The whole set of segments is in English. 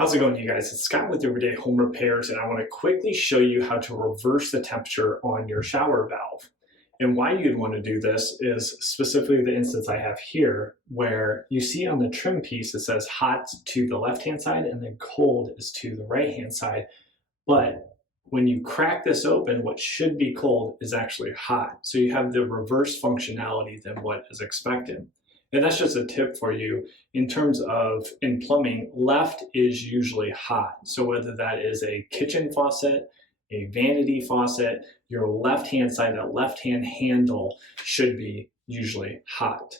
How's it going, you guys? It's Scott with Everyday Home Repairs, and I want to quickly show you how to reverse the temperature on your shower valve. And why you'd want to do this is specifically the instance I have here, where you see on the trim piece it says hot to the left-hand side and then cold is to the right-hand side. But when you crack this open, what should be cold is actually hot. So you have the reverse functionality than what is expected. And that's just a tip for you in terms of in plumbing, left is usually hot. So whether that is a kitchen faucet, a vanity faucet, your left-hand side, that left-hand handle should be usually hot.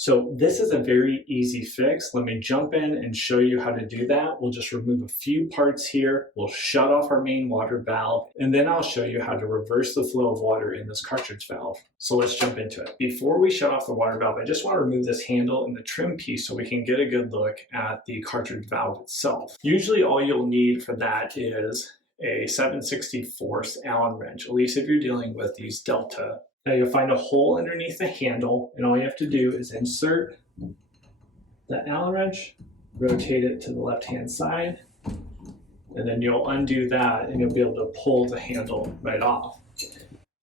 So this is a very easy fix. Let me jump in and show you how to do that. We'll just remove a few parts here. We'll shut off our main water valve, and then I'll show you how to reverse the flow of water in this cartridge valve. So let's jump into it. Before we shut off the water valve, I just want to remove this handle and the trim piece so we can get a good look at the cartridge valve itself. Usually all you'll need for that is a 7/64 Allen wrench, at least if you're dealing with these Delta. Now you'll find a hole underneath the handle, and all you have to do is insert the Allen wrench, rotate it to the left-hand side, and then you'll undo that and you'll be able to pull the handle right off.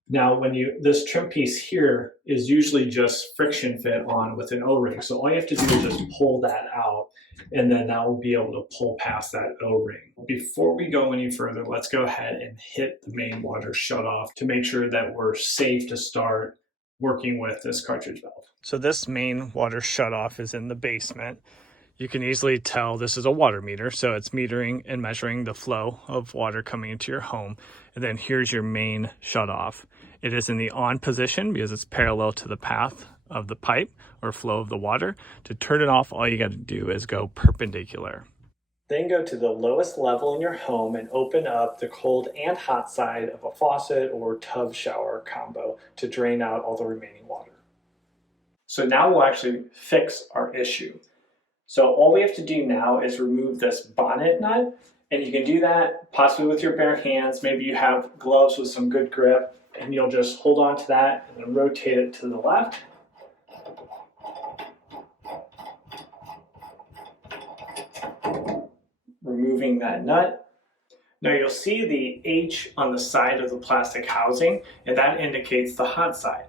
Now this trim piece here is usually just friction fit on with an O-ring, so all you have to do is just pull that out, and then that will be able to pull past that O-ring. Before we go any further, let's go ahead and hit the main water shutoff to make sure that we're safe to start working with this cartridge valve. So this main water shutoff is in the basement. You can easily tell this is a water meter, so it's metering and measuring the flow of water coming into your home. And then here's your main shutoff. It is in the on position because it's parallel to the path of the pipe or flow of the water. To turn it off, all you got to do is go perpendicular. Then go to the lowest level in your home and open up the cold and hot side of a faucet or tub shower combo to drain out all the remaining water. So now we'll actually fix our issue. So all we have to do now is remove this bonnet nut, and you can do that possibly with your bare hands. Maybe you have gloves with some good grip, and you'll just hold on to that and then rotate it to the left. Removing that nut. Now you'll see the H on the side of the plastic housing, and that indicates the hot side.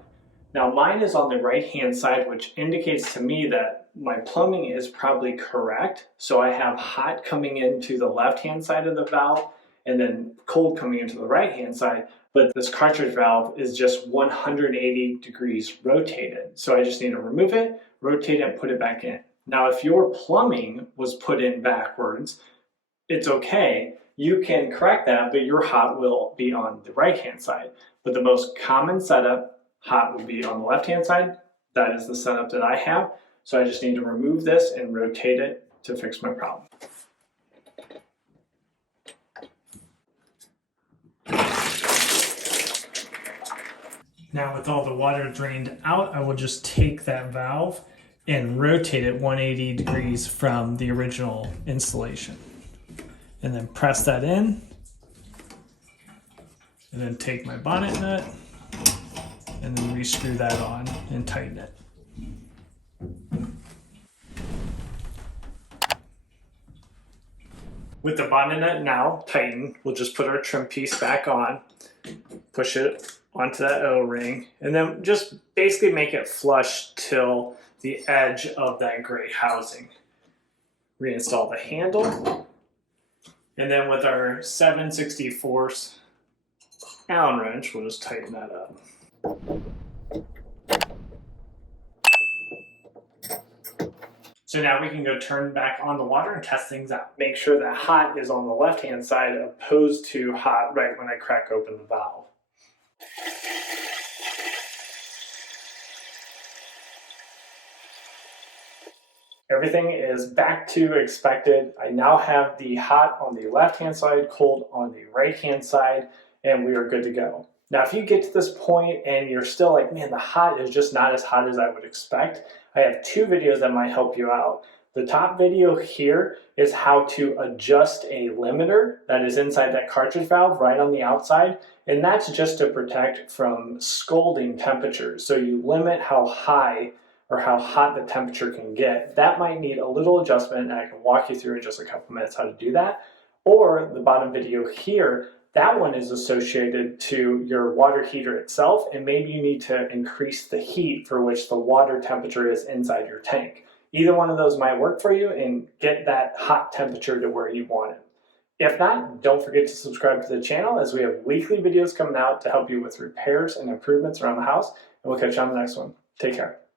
Now mine is on the right-hand side, which indicates to me that my plumbing is probably correct. So I have hot coming into the left-hand side of the valve and then cold coming into the right-hand side. But this cartridge valve is just 180 degrees rotated. So I just need to remove it, rotate it, and put it back in. Now, if your plumbing was put in backwards, it's okay. You can correct that, but your hot will be on the right-hand side. But the most common setup, hot will be on the left-hand side. That is the setup that I have. So I just need to remove this and rotate it to fix my problem. Now with all the water drained out, I will just take that valve and rotate it 180 degrees from the original installation. And then press that in. And then take my bonnet nut and then re-screw that on and tighten it. With the bonnet nut now tightened, we'll just put our trim piece back on, push it onto that O-ring, and then just basically make it flush till the edge of that gray housing. Reinstall the handle, and then with our 7/64 Allen wrench, we'll just tighten that up. So now we can go turn back on the water and test things out. Make sure that hot is on the left-hand side opposed to hot right when I crack open the valve. Everything is back to expected. I now have the hot on the left-hand side, cold on the right-hand side, and we are good to go. Now, if you get to this point and you're still like, man, the hot is just not as hot as I would expect, I have two videos that might help you out. The top video here is how to adjust a limiter that is inside that cartridge valve right on the outside, and that's just to protect from scalding temperatures. So you limit how high or how hot the temperature can get, that might need a little adjustment, and I can walk you through in just a couple minutes how to do that. Or the bottom video here, that one is associated to your water heater itself, and maybe you need to increase the heat for which the water temperature is inside your tank. Either one of those might work for you and get that hot temperature to where you want it. If not, don't forget to subscribe to the channel, as we have weekly videos coming out to help you with repairs and improvements around the house, and we'll catch you on the next one. Take care.